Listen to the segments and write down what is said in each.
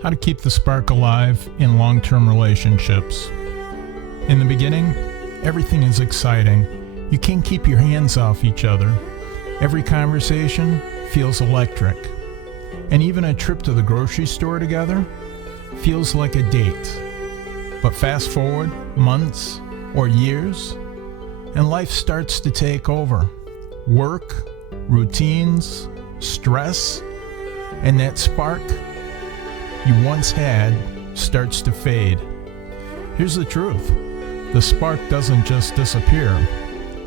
How to keep the spark alive in long-term relationships. In the beginning, everything is exciting. You can't keep your hands off each other. Every conversation feels electric. And even a trip to the grocery store together feels like a date. But fast forward months or years, and life starts to take over. Work, routines, stress, and that spark you once had starts to fade. Here's the truth. The spark doesn't just disappear.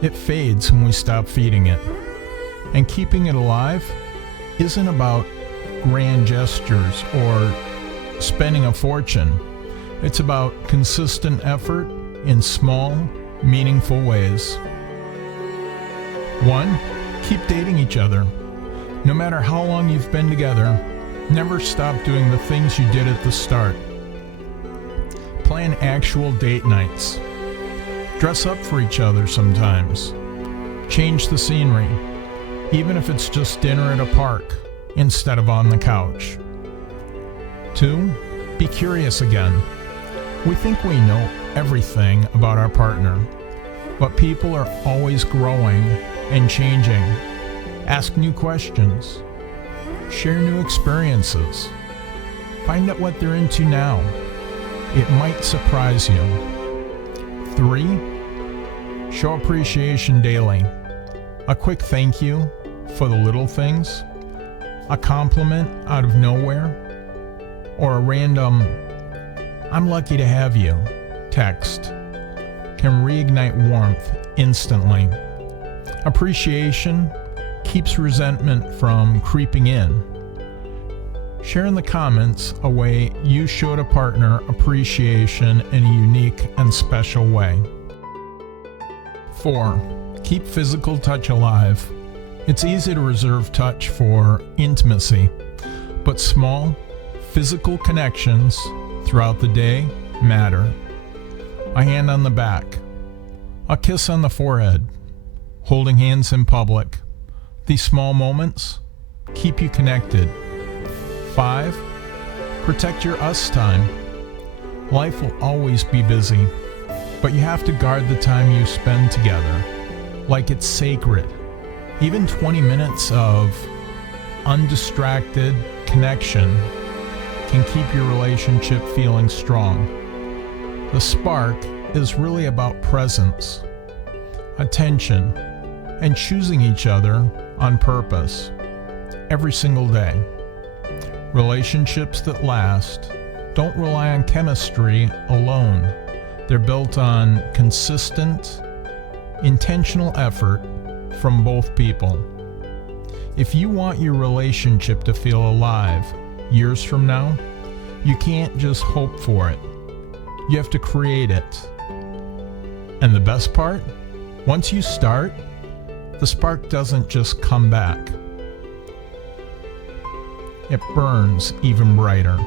It fades when we stop feeding it. And keeping it alive isn't about grand gestures or spending a fortune. It's about consistent effort in small, meaningful ways. 1. Keep dating each other. No matter how long you've been together, never stop doing the things you did at the start. Plan actual date nights. Dress up for each other sometimes. Change the scenery, even if it's just dinner at a park instead of on the couch. 2. Be curious again. We think we know everything about our partner, but people are always growing and changing. Ask new questions. Share new experiences. Find out what they're into now. It might surprise you. 3. Show appreciation daily. A quick thank you for the little things, a compliment out of nowhere, or a random "I'm lucky to have you" text can reignite warmth instantly. Appreciation keeps resentment from creeping in. Share in the comments a way you showed a partner appreciation in a unique and special way. 4. Keep physical touch alive. It's easy to reserve touch for intimacy, but small, physical connections throughout the day matter. A hand on the back, a kiss on the forehead, holding hands in public. These small moments keep you connected. 5. Protect your us time. Life will always be busy, but you have to guard the time you spend together like it's sacred. Even 20 minutes of undistracted connection can keep your relationship feeling strong. The spark is really about presence, attention, and choosing each other on purpose every single day. Relationships that last don't rely on chemistry alone. They're built on consistent, intentional effort from both people. If you want your relationship to feel alive years from now, you can't just hope for it. You have to create it. And the best part? Once you start, the spark doesn't just come back. It burns even brighter.